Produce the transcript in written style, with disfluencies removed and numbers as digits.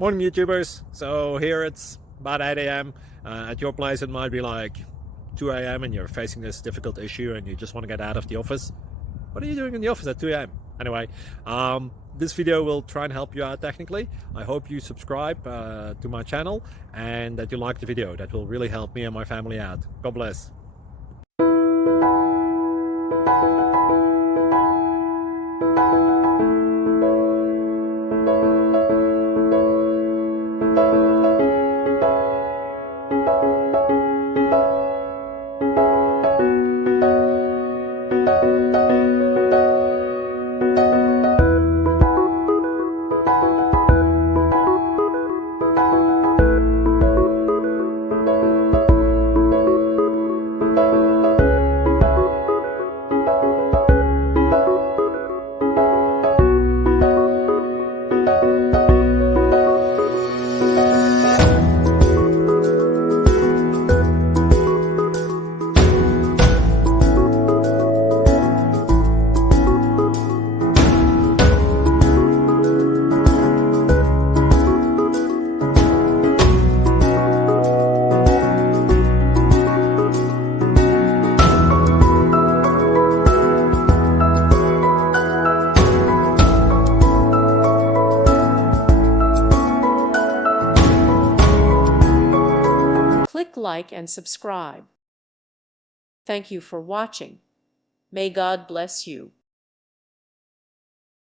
Morning YouTubers. So here it's about 8 a.m. At your place it might be like 2 a.m. and you're facing this difficult issue and you just want to get out of the office. What are you doing in the office at 2 a.m.? Anyway, this video will try and help you out technically. I hope you subscribe to my channel and that you like the video. That will really help me and my family out. God bless. Click like and subscribe. Thank you for watching. May God bless you.